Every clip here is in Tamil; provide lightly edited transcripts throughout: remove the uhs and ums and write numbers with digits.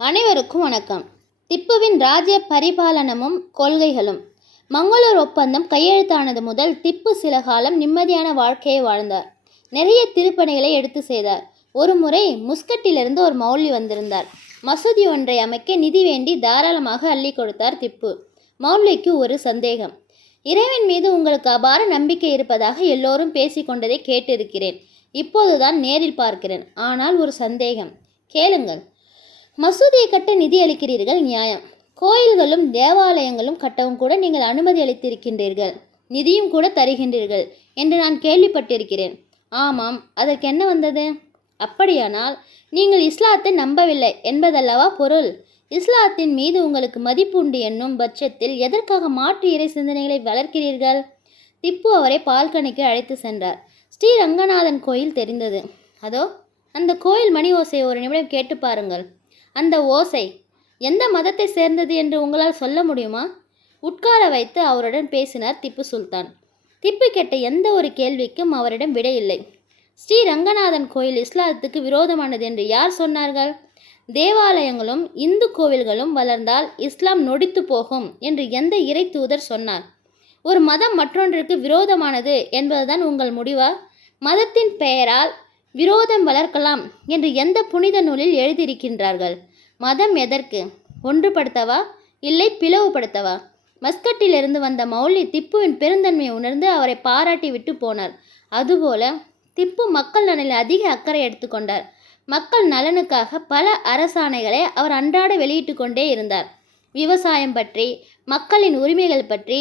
அனைவருக்கும் வணக்கம். திப்புவின் ராஜ்ய பரிபாலனமும் கொள்கைகளும். மங்களூர் ஒப்பந்தம் கையெழுத்தானது முதல் திப்பு சில காலம் நிம்மதியான வாழ்க்கையை வாழ்ந்தார். நிறைய திருப்பணிகளை எடுத்து செய்தார். ஒரு முறை முஸ்கட்டிலிருந்து ஒரு மௌல்வி வந்திருந்தார். மசூதி ஒன்றை அமைக்க நிதி வேண்டி தாராளமாக அள்ளி கொடுத்தார் திப்பு. மௌல்விக்கு ஒரு சந்தேகம். இறைவன் மீது உங்களுக்கு அபார நம்பிக்கை இருப்பதாக எல்லோரும் பேசிக்கொண்டதை கேட்டிருக்கிறேன். இப்போதுதான் நேரில் பார்க்கிறேன். ஆனால் ஒரு சந்தேகம். கேளுங்கள். மசூதியை கட்ட நிதி அளிக்கிறீர்கள், நியாயம். கோயில்களும் தேவாலயங்களும் கட்டவும் கூட நீங்கள் அனுமதி அளித்திருக்கின்றீர்கள், நிதியும் கூட தருகின்றீர்கள் என்று நான் கேள்விப்பட்டிருக்கிறேன். ஆமாம், அதற்கு என்ன வந்தது? அப்படியானால் நீங்கள் இஸ்லாத்தை நம்பவில்லை என்பதல்லவா பொருள்? இஸ்லாத்தின் மீது உங்களுக்கு மதிப்பு உண்டு என்னும் பட்சத்தில் எதற்காக மாற்று இறை சிந்தனைகளை வளர்க்கிறீர்கள்? திப்பு அவரை பால்கனிக்கு அழைத்து சென்றார். ஸ்ரீ ரங்கநாதன் கோயில் தெரிந்தது. அதோ அந்த கோயில் மணி ஓசையை ஒரு நிமிடம் கேட்டு பாருங்கள். அந்த ஓசை எந்த மதத்தை சேர்ந்தது என்று உங்களால் சொல்ல முடியுமா? உட்கார வைத்து அவருடன் பேசினார் திப்பு சுல்தான். திப்பு கேட்ட எந்த ஒரு கேள்விக்கும் அவரிடம் விடையில்லை. ஸ்ரீ ரங்கநாதன் கோயில் இஸ்லாத்துக்கு விரோதமானது என்று யார் சொன்னார்கள்? தேவாலயங்களும் இந்து கோவில்களும் வளர்ந்தால் இஸ்லாம் நொடித்து போகும் என்று எந்த இறை தூதர் சொன்னார்? ஒரு மதம் மற்றொன்றுக்கு விரோதமானது என்பதுதான் உங்கள் முடிவா? மதத்தின் பெயரால் விரோதம் வளர்க்கலாம் என்று எந்த புனித நூலில் எழுதியிருக்கின்றார்கள்? மதம் எதற்கு? ஒன்றுபடுத்தவா, இல்லை பிளவுபடுத்தவா? மஸ்கட்டிலிருந்து வந்த மௌல்வி திப்புவின் பெருந்தன்மையை உணர்ந்து அவரை பாராட்டி விட்டு போனார். அதுபோல திப்பு மக்கள் நலனில் அதிக அக்கறை எடுத்துக்கொண்டார். மக்கள் நலனுக்காக பல அரசாணைகளை அவர் அன்றாட வெளியிட்டு கொண்டே இருந்தார். விவசாயம் பற்றி, மக்களின் உரிமைகள் பற்றி,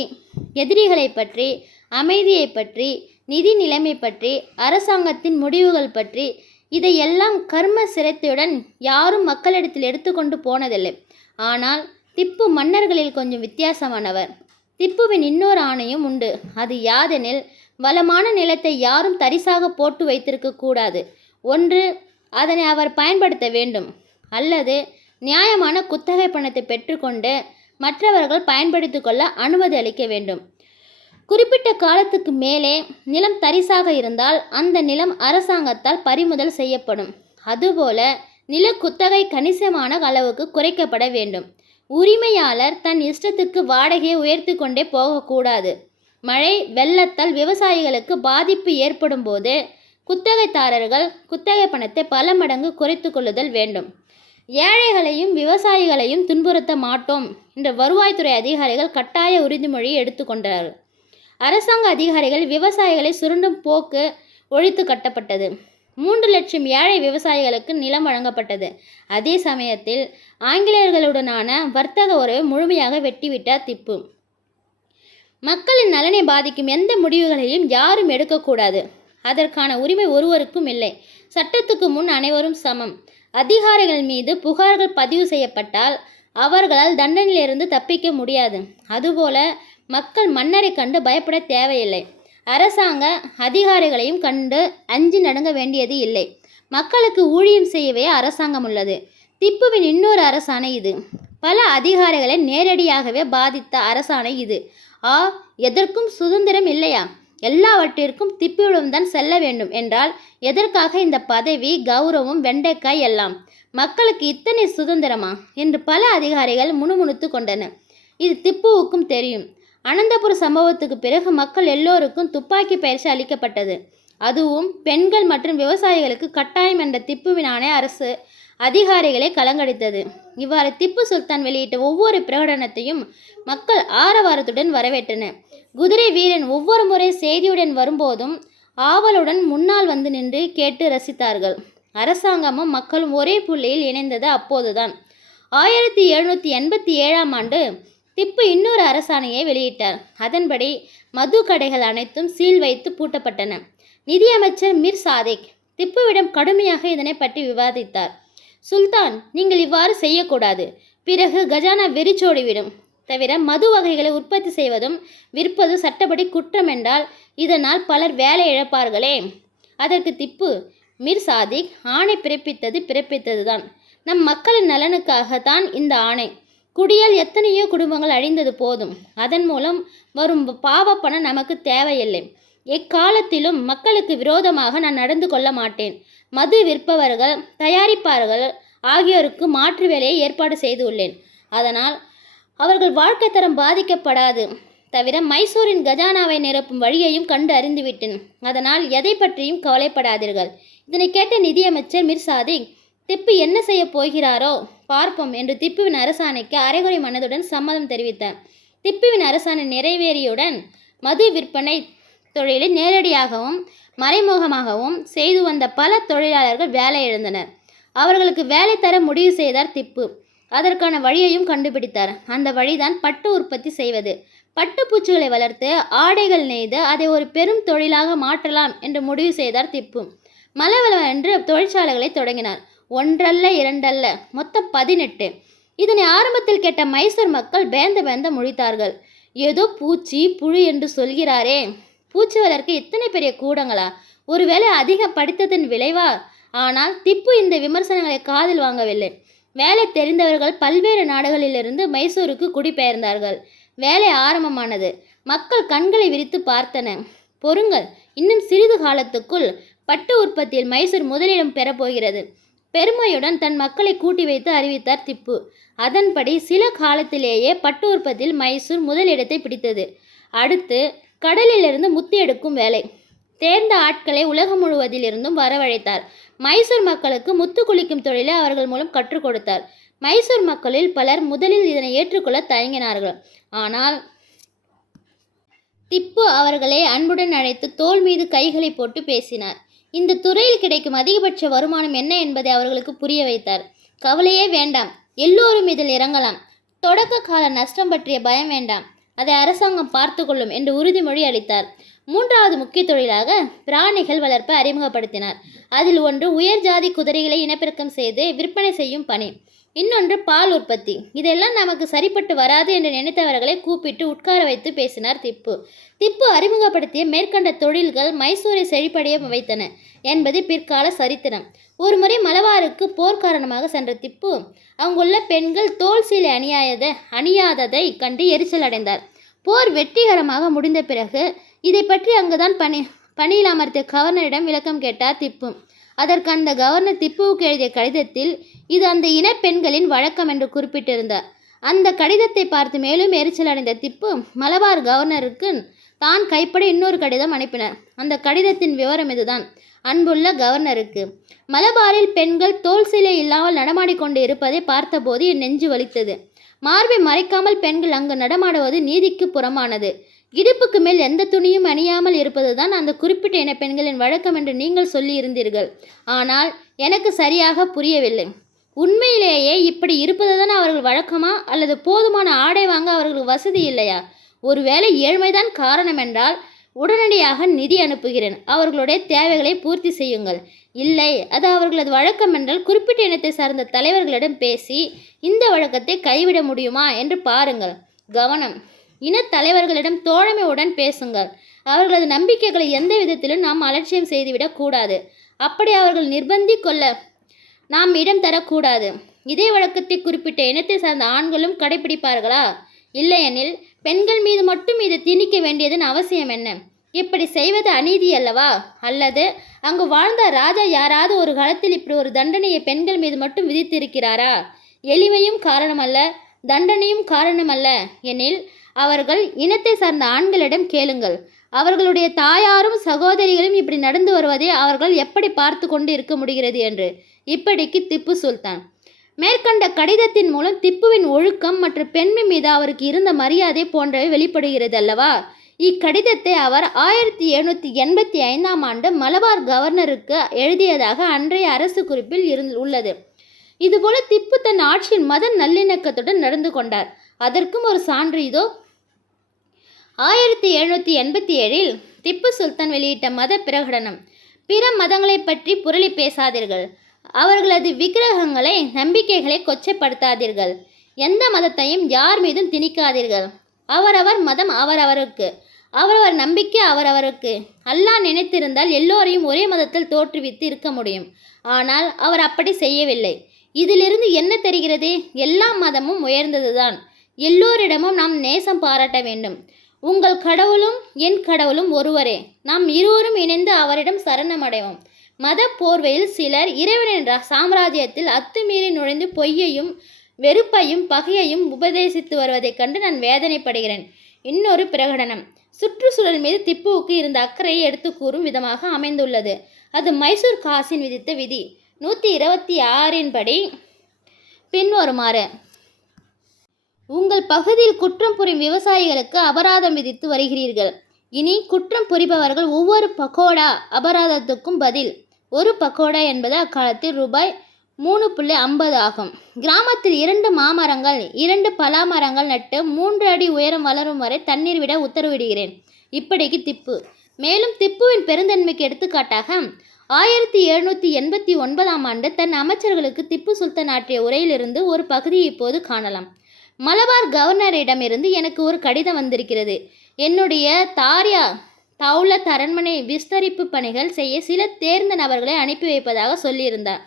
எதிரிகளை பற்றி, அமைதியை பற்றி, நிதி நிலைமை பற்றி, அரசாங்கத்தின் முடிவுகள் பற்றி, இதையெல்லாம் கர்ம சிரத்தையுடன் யாரும் மக்களிடத்தில் எடுத்துக்கொண்டு போனதில்லை. ஆனால் திப்பு மன்னர்களில் கொஞ்சம் வித்தியாசமானவர். திப்புவின் இன்னொரு ஆணையும் உண்டு. அது யாதெனில், வளமான நிலத்தை யாரும் தரிசாக போட்டு வைத்திருக்க கூடாது. ஒன்று அதனை அவர் பயன்படுத்த வேண்டும், அல்லது நியாயமான குத்தகை பணத்தை பெற்றுக்கொண்டு மற்றவர்கள் பயன்படுத்தி கொள்ள அனுமதி அளிக்க வேண்டும். குறிப்பிட்ட காலத்துக்கு மேலே நிலம் தரிசாக இருந்தால் அந்த நிலம் அரசாங்கத்தால் பறிமுதல் செய்யப்படும். அதுபோல நில குத்தகை கணிசமான அளவுக்கு குறைக்கப்பட வேண்டும். உரிமையாளர் தன் இஷ்டத்துக்கு வாடகையை உயர்த்தி கொண்டே போகக்கூடாது. மழை வெள்ளத்தால் விவசாயிகளுக்கு பாதிப்பு ஏற்படும் போது குத்தகைதாரர்கள் குத்தகை பணத்தை பல மடங்கு குறைத்து கொள்ளுதல் வேண்டும். ஏழைகளையும் விவசாயிகளையும் துன்புறுத்த மாட்டோம் என்ற வருவாய்த்துறை அதிகாரிகள் கட்டாய உறுதிமொழி எடுத்துக்கொண்டார். அரசாங்க அதிகாரிகள் விவசாயிகளை சுரண்டும் போக்கு ஒழித்து கட்டப்பட்டது. 3 லட்சம் ஏழை விவசாயிகளுக்கு நிலம் வழங்கப்பட்டது. அதே சமயத்தில் ஆங்கிலேயர்களுடனான வர்த்தக உறவை முழுமையாக வெட்டிவிட்டார் திப்பு. மக்களின் நலனை பாதிக்கும் எந்த முடிவுகளையும் யாரும் எடுக்கக்கூடாது. அதற்கான உரிமை ஒருவருக்கும் இல்லை. சட்டத்துக்கு முன் அனைவரும் சமம். அதிகாரிகள் மீது புகார்கள் பதிவு செய்யப்பட்டால் அவர்களால் தண்டனையிலிருந்து தப்பிக்க முடியாது. அதுபோல மக்கள் மன்னரை கண்டு பயப்பட தேவையில்லை. அரசாங்க அதிகாரிகளையும் கண்டு அஞ்சி நடுங்க வேண்டியது இல்லை. மக்களுக்கு ஊழியம் செய்யவே அரசாங்கம் உள்ளது. திப்புவின் இன்னொரு அரசாணை இது. பல அதிகாரிகளை நேரடியாகவே பாதித்த அரசாணை இது. எதற்கும் சுதந்திரம் இல்லையா? எல்லாவற்றிற்கும் திப்புவிடம்தான் செல்ல வேண்டும் என்றால் எதற்காக இந்த பதவி, கௌரவம், வெண்டைக்காய் எல்லாம்? மக்களுக்கு இத்தனை சுதந்திரமா என்று பல அதிகாரிகள் முணுமுணுத்து கொண்டனர். இது திப்புவுக்கும் தெரியும். அனந்தபுர சம்பவத்துக்கு பிறகு மக்கள் எல்லோருக்கும் துப்பாக்கி பயிற்சி அளிக்கப்பட்டது. அதுவும் பெண்கள் மற்றும் விவசாயிகளுக்கு கட்டாயம் என்ற திப்புவின் ஆணை அரசு அதிகாரிகளை கலங்கடித்தது. இவ்வாறு திப்பு சுல்தான் வெளியிட்ட ஒவ்வொரு பிரகடனத்தையும் மக்கள் ஆரவாரத்துடன் வரவேற்றனர். குதிரை வீரன் ஒவ்வொரு முறை செய்தியுடன் வரும்போதும் ஆவலுடன் முன்னால் வந்து நின்று கேட்டு ரசித்தார்கள். அரசாங்கமும் மக்களும் ஒரே புள்ளியில் இணைந்தது அப்போதுதான். 1787ஆம் ஆண்டு திப்பு இன்னொரு அரசாணையை வெளியிட்டார். அதன்படி மது கடைகள் அனைத்தும் சீல் வைத்து பூட்டப்பட்டன. நிதியமைச்சர் மிர் சாதிக் திப்புவிடம் கடுமையாக இதனை பற்றி விவாதித்தார். சுல்தான், நீங்கள் இவ்வாறு செய்யக்கூடாது. பிறகு கஜானா வெறிச்சோடிவிடும். தவிர மது வகைகளை உற்பத்தி செய்வதும் விற்பதும் சட்டப்படி குற்றம் என்றால் இதனால் பலர் வேலை இழப்பார்களே. அதற்கு திப்பு, மிர் சாதிக் ஆணை பிறப்பித்ததுதான். நம் மக்களின் நலனுக்காகத்தான் இந்த ஆணை. குடியால் எத்தனையோ குடும்பங்கள் அழிந்தது போதும். அதன் மூலம் வரும் பாவ பணம் நமக்கு தேவையில்லை. எக்காலத்திலும் மக்களுக்கு விரோதமாக நான் நடந்து கொள்ள மாட்டேன். மது விற்பவர்கள், தயாரிப்பார்கள் ஆகியோருக்கு மாற்று வேலையை ஏற்பாடு செய்துள்ளேன். அதனால் அவர்கள் வாழ்க்கை தரம் பாதிக்கப்படாது. தவிர மைசூரின் கஜானாவை நிரப்பும் வழியையும் கண்டு அறிந்துவிட்டேன். அதனால் எதை பற்றியும் கவலைப்படாதீர்கள். இதனை கேட்ட நிதியமைச்சர் மிர்சாதிக், திப்பு என்ன செய்ய போகிறாரோ பார்ப்போம் என்று திப்புவின் அரசாணைக்கு அரைகுறை மனதுடன் சம்மதம் தெரிவித்தார். திப்புவின் அரசாணை நிறைவேறியுடன் மது விற்பனை தொழிலை நேரடியாகவும் மறைமுகமாகவும் செய்து வந்த பல தொழிலாளர்கள் வேலை இழந்தனர். அவர்களுக்கு வேலை தர முடிவு செய்தார் திப்பு. அதற்கான வழியையும் கண்டுபிடித்தார். அந்த வழிதான் பட்டு உற்பத்தி செய்வது. பட்டுப்பூச்சிகளை வளர்த்து ஆடைகள் நெய்து அதை ஒரு பெரும் தொழிலாக மாற்றலாம் என்று முடிவு செய்தார் திப்பு. மலவளவென்று தொழிற்சாலைகளை தொடங்கினார். ஒன்றல்ல இரண்டல்ல, மொத்தம் 18. இதனை ஆரம்பத்தில் கேட்ட மைசூர் மக்கள் பேந்த முழித்தார்கள். ஏதோ பூச்சி புழு என்று சொல்கிறாரே, பூச்சி வளர்க்க இத்தனை பெரிய கூடங்களா? ஒருவேளை அதிகம் படித்ததன் விளைவா? ஆனால் திப்பு இந்த விமர்சனங்களை காதில் வாங்கவில்லை. வேலை தெரிந்தவர்கள் பல்வேறு நாடுகளிலிருந்து மைசூருக்கு குடிபெயர்ந்தார்கள். வேலை ஆரம்பமானது. மக்கள் கண்களை விரித்து பார்த்தன. பொறுங்கள், இன்னும் சிறிது காலத்துக்குள் பட்டு உற்பத்தியில் மைசூர் முதலிடம் பெறப்போகிறது. பெருமையுடன் தன் மக்களை கூட்டி வைத்து அறிவித்தார் திப்பு. அதன்படி சில காலத்திலேயே பட்டு உற்பத்தியில் மைசூர் முதலிடத்தை பிடித்தது. அடுத்து கடலிலிருந்து முத்து எடுக்கும் வேலை. தேர்ந்த ஆட்களை உலகம் முழுவதிலிருந்தும் வரவழைத்தார். மைசூர் மக்களுக்கு முத்து குளிக்கும் தொழிலை அவர்கள் மூலம் கற்றுக் கொடுத்தார். மைசூர் மக்களில் பலர் முதலில் இதனை ஏற்றுக்கொள்ள தயங்கினார்கள். ஆனால் திப்பு அவர்களை அன்புடன் அழைத்து தோள் மீது கைகளை போட்டு பேசினார். இந்த துறையில் கிடைக்கும் அதிகபட்ச வருமானம் என்ன என்பதை அவர்களுக்கு புரிய வைத்தார். கவலையே வேண்டாம், எல்லோரும் இதில் இறங்கலாம். தொடக்க கால நஷ்டம் பற்றிய பயம் வேண்டாம், அதை அரசாங்கம் பார்த்து கொள்ளும் என்று உறுதிமொழி அளித்தார். மூன்றாவது முக்கிய தொழிலாக பிராணிகள் வளர்ப்பை அறிமுகப்படுத்தினார். அதில் ஒன்று உயர் ஜாதி குதிரைகளை இனப்பெருக்கம் செய்து விற்பனை செய்யும் பணி, இன்னொன்று பால் உற்பத்தி. இதெல்லாம் நமக்கு சரிப்பட்டு வராது என்று நினைத்தவர்களை கூப்பிட்டு உட்கார வைத்து பேசினார் திப்பு. திப்பு அறிமுகப்படுத்திய மேற்கண்ட தொழில்கள் மைசூரை செழிப்படைய வைத்தன என்பது பிற்கால சரித்திரம். ஒருமுறை மலபாருக்கு போர் காரணமாக சென்ற திப்பு அங்குள்ள பெண்கள் தோல் சீலை அணியாததை கண்டு எரிச்சல் அடைந்தார். போர் வெற்றிகரமாக முடிந்த பிறகு இதை பற்றி அங்குதான் பணியில் அமர்த்திய கவர்னரிடம் விளக்கம் கேட்டார் திப்பு. அதற்கு அந்த கவர்னர் திப்புவுக்கு எழுதிய கடிதத்தில் இது அந்த இன பெண்களின் வழக்கம் என்று குறிப்பிட்டிருந்தார். அந்த கடிதத்தை பார்த்து மேலும் எரிச்சல் அடைந்த திப்பு மலபார் கவர்னருக்கு தான் கைப்பட இன்னொரு கடிதம் அனுப்பினார். அந்த கடிதத்தின் விவரம் இதுதான். அன்புள்ள கவர்னருக்கு, மலபாரில் பெண்கள் தோல் சீலை இல்லாமல் நடமாடிக்கொண்டு இருப்பதை பார்த்தபோது என் நெஞ்சு வலித்தது. மார்பை மறைக்காமல் பெண்கள் அங்கு நடமாடுவது நீதிக்கு புறமானது. இடுப்புக்கு மேல் எந்த துணியும் அணியாமல் இருப்பதுதான் அந்த குறிப்பிட்ட இன பெண்களின் வழக்கம் என்று நீங்கள் சொல்லி இருந்தீர்கள். ஆனால் எனக்கு சரியாக புரியவில்லை. உண்மையிலேயே இப்படி இருப்பதுதான் அவர்கள் வழக்கமா, அல்லது போதுமான ஆடை வாங்க அவர்களுக்கு வசதி இல்லையா? ஒருவேளை ஏழ்மைதான் காரணம் என்றால் உடனடியாக நிதி அனுப்புகிறேன், அவர்களுடைய தேவைகளை பூர்த்தி செய்யுங்கள். இல்லை, அது அவர்களது வழக்கம் என்றால் குறிப்பிட்ட இனத்தை சார்ந்த தலைவர்களிடம் பேசி இந்த வழக்கத்தை கைவிட முடியுமா என்று பாருங்கள். கவனம், இனத் தலைவர்களிடம் தோழமையுடன் பேசுங்கள். அவர்களது நம்பிக்கைகளை எந்த விதத்திலும் நாம் அலட்சியம் செய்துவிடக் கூடாது. அப்படி அவர்கள் நிர்பந்தி கொள்ள நாம் இடம் தரக்கூடாது. இதே வழக்கத்தை குறிப்பிட்ட இனத்தை சார்ந்த ஆண்களும் கடைபிடிப்பார்களா? இல்லையெனில் பெண்கள் மீது மட்டும் இதை திணிக்க வேண்டியதன் அவசியம் என்ன? இப்படி செய்வது அநீதி அல்லவா? அல்லது அங்கு வாழ்ந்த ராஜா யாராவது ஒரு காலத்தில் இப்படி ஒரு தண்டனையை பெண்கள் மீது மட்டும் விதித்திருக்கிறாரா? எளிமையும் காரணமல்ல, தண்டனையும் காரணமல்ல எனில் அவர்கள் இனத்தை சார்ந்த ஆண்களிடம் கேளுங்கள். அவர்களுடைய தாயாரும் சகோதரிகளும் இப்படி நடந்து வருவதை அவர்கள் எப்படி பார்த்து கொண்டு இருக்க முடிகிறது என்று. இப்படிக்கு திப்பு சுல்தான். மேற்கண்ட கடிதத்தின் மூலம் திப்புவின் ஒழுக்கம் மற்றும் பெண்மை மீது அவருக்கு இருந்த மரியாதை போன்றவை வெளிப்படுகிறது அல்லவா? இக்கடிதத்தை அவர் 1785ஆம் ஆண்டு மலபார் கவர்னருக்கு எழுதியதாக அன்றைய அரசு குறிப்பில் உள்ளது. இதுபோல திப்பு தன் ஆட்சியின் மத நல்லிணக்கத்துடன் நடந்து கொண்டார். அதற்கும் ஒரு சான்று இதோ. 1787இல் திப்பு சுல்தான் வெளியிட்ட மத பிரகடனம். பிற மதங்களை பற்றி புரளி பேசாதீர்கள். அவர்களது விக்கிரகங்களை நம்பிக்கைகளை கொச்சைப்படுத்தாதீர்கள். எந்த மதத்தையும் யார் மீதும் திணிக்காதீர்கள். அவரவர் மதம் அவரவருக்கு, அவரவர் நம்பிக்கை அவரவருக்கு. அல்லாஹ் நினைத்திருந்தால் எல்லோரையும் ஒரே மதத்தில் தோற்றுவித்து இருக்க முடியும். ஆனால் அவர் அப்படி செய்யவில்லை. இதிலிருந்து என்ன தெரிகிறது? எல்லா மதமும் உயர்ந்ததுதான். எல்லோரிடமும் நாம் நேசம் பாராட்ட வேண்டும். உங்கள் கடவுளும் என் கடவுளும் ஒருவரே. நாம் இருவரும் இணைந்து அவரிடம் சரணமடைவோம். மத போர்வையில் சிலர் இறைவனின் சாம்ராஜ்யத்தில் அத்துமீறி நுழைந்து பொய்யையும் வெறுப்பையும் பகையையும் உபதேசித்து வருவதைக் கண்டு நான் வேதனைப்படுகிறேன். இன்னொரு பிரகடனம் சுற்றுச்சூழல் மீது திப்புவுக்கு இருந்த அக்கறையை எடுத்து கூறும் விதமாக அமைந்துள்ளது. அது மைசூர் காசின் விதித்த விதி 126 படி பின்வருமாறு: உங்கள் பகுதியில் குற்றம் புரியும் விவசாயிகளுக்கு அபராதம் விதித்து வருகிறீர்கள். இனி குற்றம் புரிபவர்கள் ஒவ்வொரு பகோடா அபராதத்துக்கும் பதில். ஒரு பகோடா என்பது அக்காலத்தில் ரூபாய் 3.50 ஆகும். கிராமத்தில் 2 மாமரங்கள் 2 பலா மரங்கள் நட்டு 3 அடி உயரம் வளரும் வரை தண்ணீர் விட உத்தரவிடுகிறேன். இப்படிக்கு திப்பு. மேலும் திப்புவின் பெருந்தன்மைக்கு எடுத்துக்காட்டாக 1789ஆம் ஆண்டு தன் அமைச்சர்களுக்கு திப்பு சுல்தான் ஆற்றிய உரையிலிருந்து ஒரு பகுதியை இப்போது காணலாம். மலபார் கவர்னரிடமிருந்து எனக்கு ஒரு கடிதம் வந்திருக்கிறது. என்னுடைய தௌலத் அரண்மனை விஸ்தரிப்பு பணிகள் செய்ய சில தேர்ந்த நபர்களை அனுப்பி வைப்பதாக சொல்லியிருந்தார்.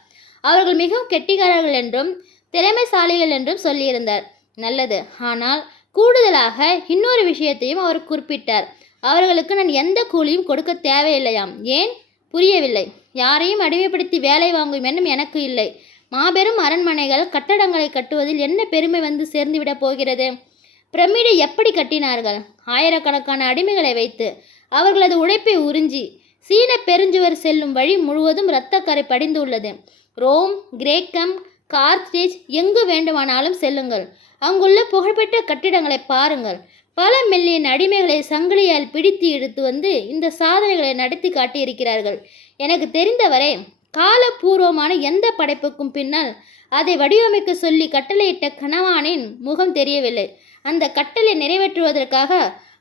அவர்கள் மிகவும் கெட்டிக்காரர்கள் என்றும் திறமைசாலிகள் என்றும் சொல்லியிருந்தார். நல்லது. ஆனால் கூடுதலாக இன்னொரு விஷயத்தையும் அவர் குறிப்பிட்டார். அவர்களுக்கு நான் எந்த கூலியும் கொடுக்க தேவையில்லையாம். ஏன்? புரியவில்லை. யாரையும் அடிமைப்படுத்தி வேலை வாங்கும் எண்ணம் எனக்கு இல்லை. மாபெரும் அரண்மனைகள் கட்டடங்களை கட்டுவதில் என்ன பெருமை வந்து சேர்ந்துவிடப் போகிறது? பிரமிடை எப்படி கட்டினார்கள்? ஆயிரக்கணக்கான அடிமைகளை வைத்து. அவர்களது உழைப்பை உறிஞ்சி. சீன பெருஞ்சுவர் செல்லும் வழி முழுவதும் இரத்தக்கரை படிந்துள்ளது. ரோம், கிரேக்கம், கார்த்தேஜ் எங்கு வேண்டுமானாலும் செல்லுங்கள். அங்குள்ள புகழ்பெற்ற கட்டிடங்களை பாருங்கள். பல மில்லியன் அடிமைகளை சங்கிலியால் பிடித்து எடுத்து வந்து இந்த சாதனைகளை நடத்தி காட்டியிருக்கிறார்கள். எனக்கு தெரிந்தவரை காலபூர்வமான எந்த படைப்புக்கும் பின்னால் அதை வடிவமைக்க சொல்லி கட்டளையிட்ட கணவானின் முகம் தெரியவில்லை. அந்த கட்டளை நிறைவேற்றுவதற்காக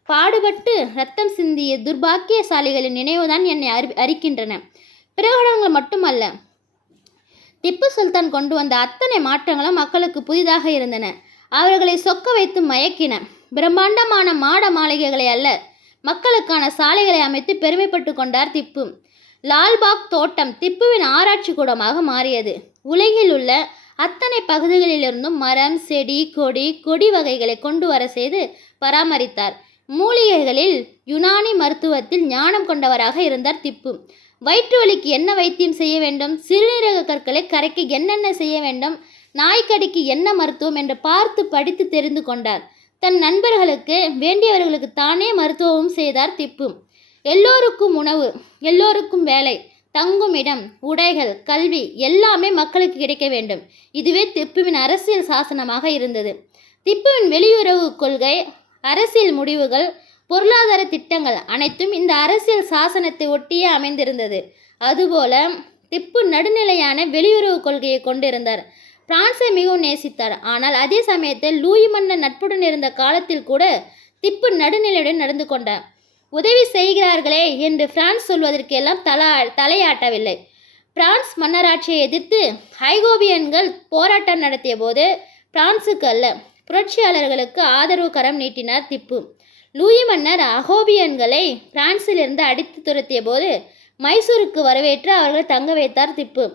பாடுபட்டு ரத்தம் சிந்திய துர்பாக்கியசாலிகளின் நினைவுதான் என்னை அரிக்கின்றன. பிரகடனங்கள் மட்டுமல்ல, திப்பு சுல்தான் கொண்டு வந்த அத்தனை மாற்றங்களும் மக்களுக்கு புதிதாக இருந்தன. அவர்களை சொக்க வைத்து மயக்கின. பிரம்மாண்டமான மாட மாளிகைகளை அல்ல, மக்களுக்கான சாலைகளை அமைத்து பெருமைப்பட்டு கொண்டார் திப்பு. லால்பாக் தோட்டம் திப்புவின் ஆராய்ச்சி கூடமாக மாறியது. உலகில் உள்ள அத்தனை பகுதிகளிலிருந்தும் மரம், செடி, கொடி வகைகளை கொண்டு வர செய்து பராமரித்தார். மூலிகைகளில் யுனானி மருத்துவத்தில் ஞானம் கொண்டவராக இருந்தார் திப்பு. வயிற்று வலிக்கு என்ன வைத்தியம் செய்ய வேண்டும், சிறுநீரக கற்களை கரைக்க என்னென்ன செய்ய வேண்டும், நாய்க்கடிக்கு என்ன மருத்துவம் என்று பார்த்து படித்து தெரிந்து கொண்டார். தன் நண்பர்களுக்கு வேண்டியவர்களுக்கு தானே மருத்துவமும் செய்தார் திப்பு. எல்லோருக்கும் உணவு, எல்லோருக்கும் வேலை, தங்கும் இடம், உடைகள், கல்வி எல்லாமே மக்களுக்கு கிடைக்க வேண்டும். இதுவே திப்புவின் அரசியல் சாசனமாக இருந்தது. திப்புவின் வெளியுறவு கொள்கை, அரசியல் முடிவுகள், பொருளாதார திட்டங்கள் அனைத்தும் இந்த அரசியல் சாசனத்தை ஒட்டியே அமைந்திருந்தது. அதுபோல திப்பு நடுநிலையான வெளியுறவு கொள்கையை கொண்டிருந்தார். பிரான்ஸை மிகவும் நேசித்தார். ஆனால் அதே சமயத்தில் லூயி மன்னர் நட்புடன் இருந்த காலத்தில் கூட திப்பு நடுநிலையுடன் நடந்து கொண்டார். உதவி செய்கிறார்களே என்று பிரான்ஸ் சொல்வதற்கு எல்லாம் தலையாட்டவில்லை. பிரான்ஸ் மன்னராட்சியை எதிர்த்து ஐகோபியன்கள் போராட்டம் நடத்திய போது பிரான்சுக்கு அல்ல, புரட்சியாளர்களுக்கு ஆதரவு கரம் நீட்டினார் திப்பு. லூயி மன்னர் அகோபியன்களை பிரான்சிலிருந்து அடித்து துரத்திய போது மைசூருக்கு வரவேற்று அவர்களை தங்க வைத்தார் திப்பு.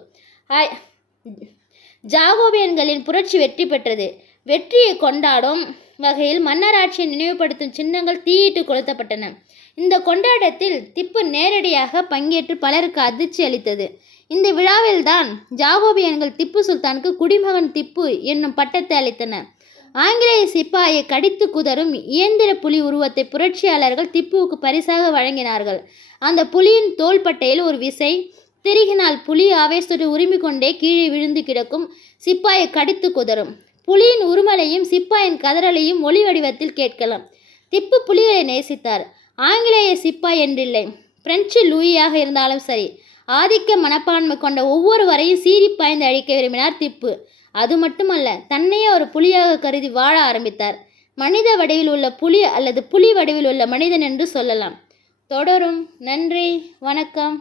ஜாகோபியன்களின் புரட்சி வெற்றி பெற்றது. வெற்றியை கொண்டாடும் வகையில் மன்னராட்சியை நினைவுபடுத்தும் சின்னங்கள் தீயிட்டு கொளுத்தப்பட்டன. இந்த கொண்டாட்டத்தில் திப்பு நேரடியாக பங்கேற்று பலருக்கு அதிர்ச்சி அளித்தது. இந்த விழாவில்தான் ஜாகோபியன்கள் திப்பு சுல்தானுக்கு குடிமகன் திப்பு என்னும் பட்டத்தை அளித்தனர். ஆங்கிலேய சிப்பாயை கடித்து குதறும் இயந்திர புலி உருவத்தை புரட்சியாளர்கள் திப்புவுக்கு பரிசாக வழங்கினார்கள். அந்த புலியின் தோள்பட்டையில் ஒரு விசை திருகினால் புலி ஆவேசத்துடன் உரிமை கொண்டே கீழே விழுந்து கிடக்கும். சிப்பாயை கடித்து குதறும். புலியின் உருமலையும் சிப்பாயின் கதறலையும் ஒளி வடிவத்தில் கேட்கலாம். திப்பு புலிகளை நேசித்தார். ஆங்கிலேய சிப்பாய் என்றில்லை, பிரெஞ்சு லூயியாக இருந்தாலும் சரி, ஆதிக்க மனப்பான்மை கொண்ட ஒவ்வொருவரையும் சீறி பாய்ந்து அழிக்க விரும்பினார் திப்பு. அது மட்டுமல்ல, தன்னையே ஒரு புலியாக கருதி வாழ ஆரம்பித்தார். மனித வடிவில் உள்ள புலி அல்லது புலி வடிவில் உள்ள மனிதன் என்று சொல்லலாம். தொடரும். நன்றி, வணக்கம்.